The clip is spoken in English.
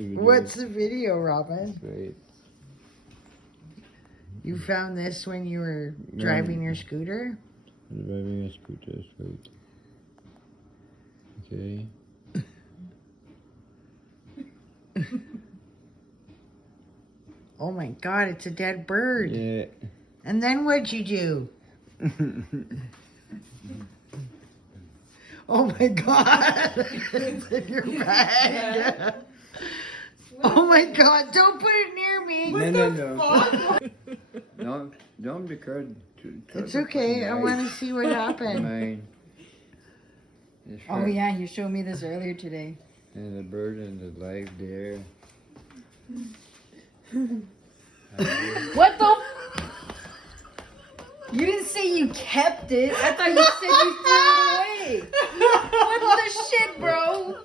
What's the video, Robin? Great. You found this when you were driving your scooter? Driving a scooter, that's great. Okay. Oh my god, it's a dead bird. Yeah. And then what'd you do? Oh my god, it's in your bag. Oh my god, don't put it near me. No, don't record. It's okay, I want to see what happened. Mine. Oh yeah, you showed me this earlier today. And the bird and the live there. What the? You didn't say you kept it. I thought you said you threw it away. What the shit, bro?